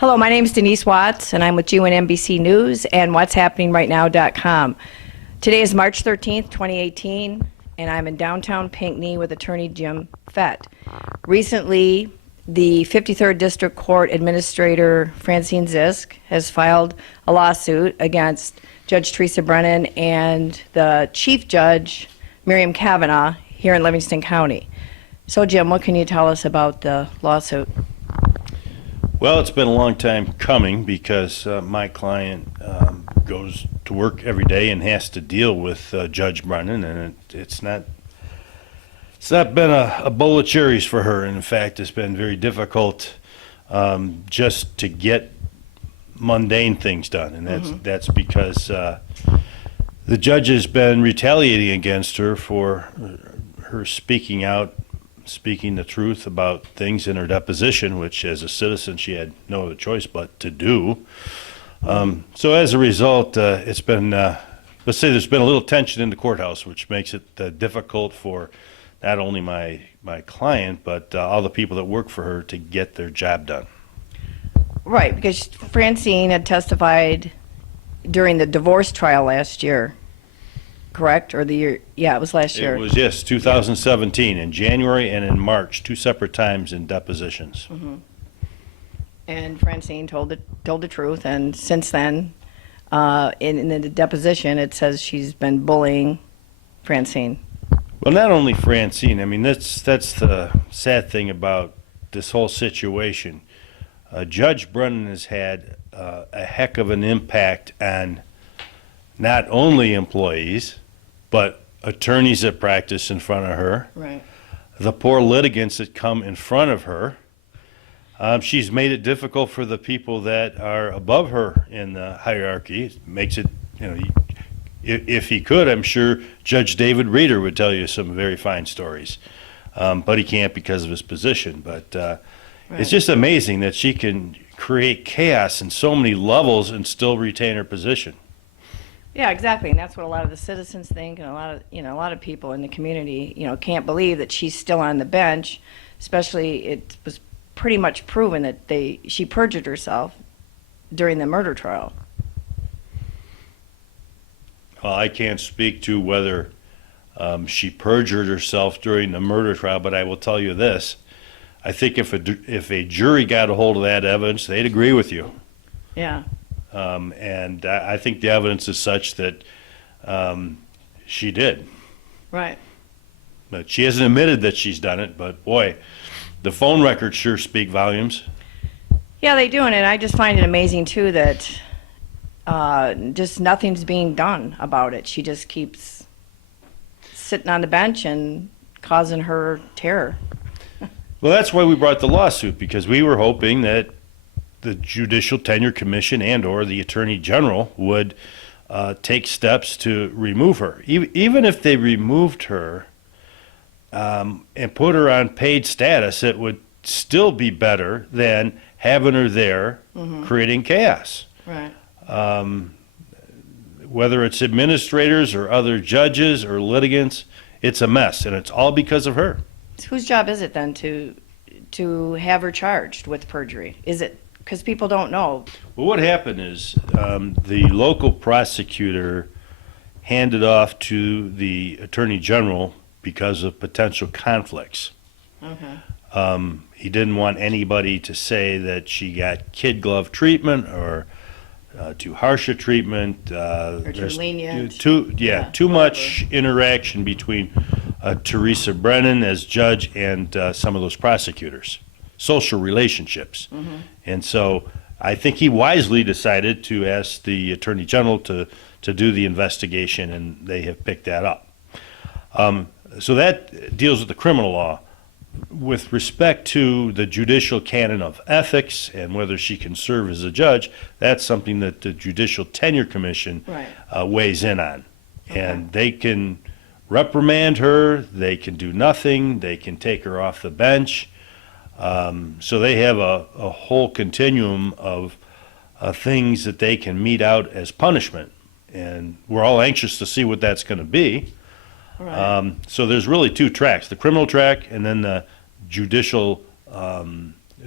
Hello, my name is Denise Watts, and I'm with UNNBC News and what'shappeningrightnow.com. Today is March 13th, 2018, and I'm in downtown Pinckney with Attorney Jim Fett. Recently, the 53rd District Court Administrator Francine Zysk has filed a lawsuit against Judge Theresa Brennan and the Chief Judge, Miriam Cavanaugh, here in Livingston County. So, Jim, what can you tell us about the lawsuit? Well, it's been a long time coming because my client goes to work every day and has to deal with Judge Brennan, and it's not been a bowl of cherries for her. And in fact, it's been very difficult just to get mundane things done, and that's because the judge has been retaliating against her for her speaking out, speaking the truth about things in her deposition, which as a citizen she had no other choice but to do. So as a result, it's been, let's say there's been a little tension in the courthouse, which makes it difficult for not only my client, but all the people that work for her to get their job done. Right, because Francine had testified during the divorce trial last year, correct? Or the year? Yeah, it was last year. It was, yes, 2017, in January and in March, 2 separate times in depositions. And Francine told the truth, and since then, in the deposition, it says she's been bullying Francine. Well, not only Francine. I mean, that's the sad thing about this whole situation. Judge Brennan has had a heck of an impact on not only employees, but attorneys that practice in front of her, Right. the poor litigants that come in front of her. She's made it difficult for the people that are above her in the hierarchy. It makes it, if he could, I'm sure Judge David Reeder would tell you some very fine stories. But he can't because of his position. But Right. It's just amazing that she can create chaos in so many levels and still retain her position. Yeah, exactly, and that's what a lot of the citizens think, and a lot of people in the community, can't believe that she's still on the bench. Especially, it was pretty much proven that she perjured herself during the murder trial. Well, I can't speak to whether she perjured herself during the murder trial, but I will tell you this. I think if a jury got a hold of that evidence, they'd agree with you. Yeah. And I think the evidence is such that she did. Right. But she hasn't admitted that she's done it, but boy, the phone records sure speak volumes. Yeah, they do, and I just find it amazing, too, that just nothing's being done about it. She just keeps sitting on the bench and causing her terror. Well, that's why we brought the lawsuit, because we were hoping that the Judicial Tenure Commission and or the Attorney General would take steps to remove her. Even if they removed her and put her on paid status, it would still be better than having her there creating chaos. Right. Whether it's administrators or other judges or litigants, it's a mess, and it's all because of her. Whose job is it then to have her charged with perjury? Is it because people don't know? Well, what happened is the local prosecutor handed off to the Attorney General because of potential conflicts. Okay. He didn't want anybody to say that she got kid glove treatment or too harsh a treatment. Or too lenient. Too much interaction between Theresa Brennan as judge and some of those prosecutors. Social relationships. And so I think he wisely decided to ask the Attorney General to do the investigation, and they have picked that up. So that deals with the criminal law. With respect to the judicial canon of ethics and whether she can serve as a judge, that's something that the Judicial Tenure Commission weighs in on. Okay. And they can reprimand her, they can do nothing, they can take her off the bench. So they have a whole continuum of things that they can mete out as punishment. And we're all anxious to see what that's going to be. Right. So there's really two tracks, the criminal track and then the judicial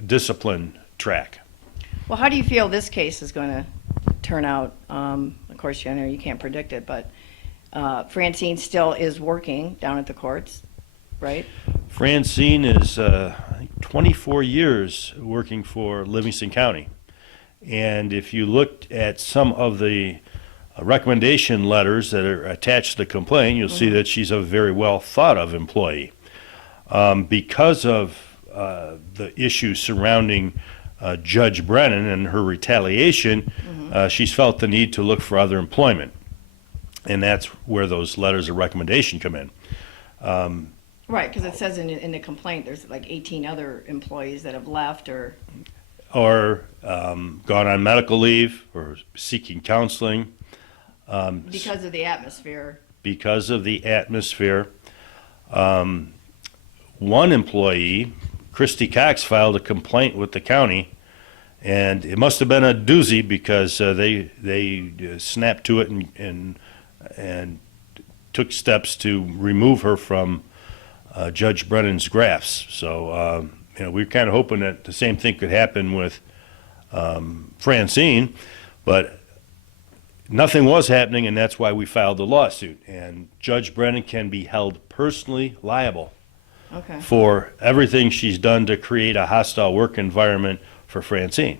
discipline track. Well, how do you feel this case is going to turn out? Of course, I know you can't predict it, but Francine still is working down at the courts, right? Francine is, I think, 24 years working for Livingston County. And if you looked at some of the recommendation letters that are attached to the complaint, you'll see that she's a very well thought of employee. Because of the issues surrounding Judge Brennan and her retaliation, she's felt the need to look for other employment. And that's where those letters of recommendation come in. Right, because it says in the complaint there's like 18 other employees that have left or gone on medical leave or seeking counseling. because of the atmosphere. Because of the atmosphere. One employee, Christy Cox, filed a complaint with the county, and it must have been a doozy because they snapped to it and took steps to remove her from Judge Brennan's grasp. So we're kind of hoping that the same thing could happen with Francine, but nothing was happening, and that's why we filed the lawsuit. And Judge Brennan can be held personally liable for everything she's done to create a hostile work environment for Francine.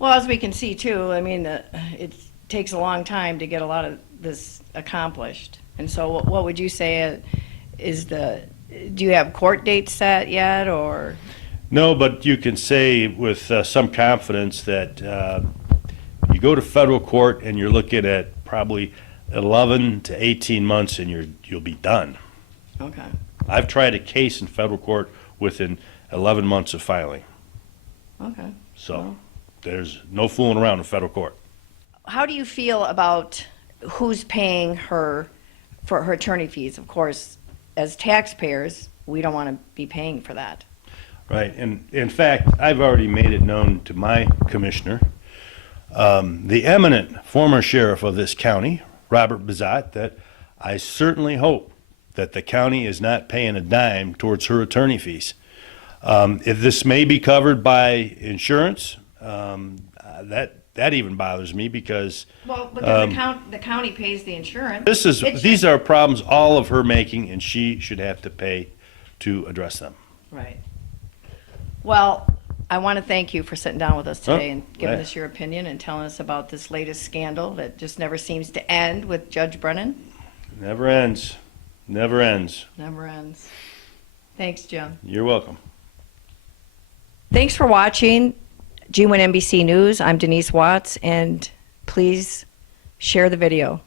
Well, as we can see too, I mean, it takes a long time to get a lot of this accomplished. And so what would you say do you have court dates set yet, or? No, but you can say with some confidence that you go to federal court and you're looking at probably 11 to 18 months and you'll be done. Okay. I've tried a case in federal court within 11 months of filing. Okay. So Well, there's no fooling around in federal court. how do you feel about who's paying her for her attorney fees? Of course, as taxpayers, we don't want to be paying for that. Right, and in fact, I've already made it known to my commissioner, the eminent former sheriff of this county, Robert Bizat, that I certainly hope that the county is not paying a dime towards her attorney fees. If this may be covered by insurance, that even bothers me because Well, because the county pays the insurance. these are problems all of her making, and she should have to pay to address them. Right. Well, I want to thank you for sitting down with us today and giving right. us your opinion and telling us about this latest scandal that just never seems to end with Judge Brennan. Never ends. Never ends. Never ends. Thanks, Jim. You're welcome. Thanks for watching G1 NBC News. I'm Denise Watts, and please share the video.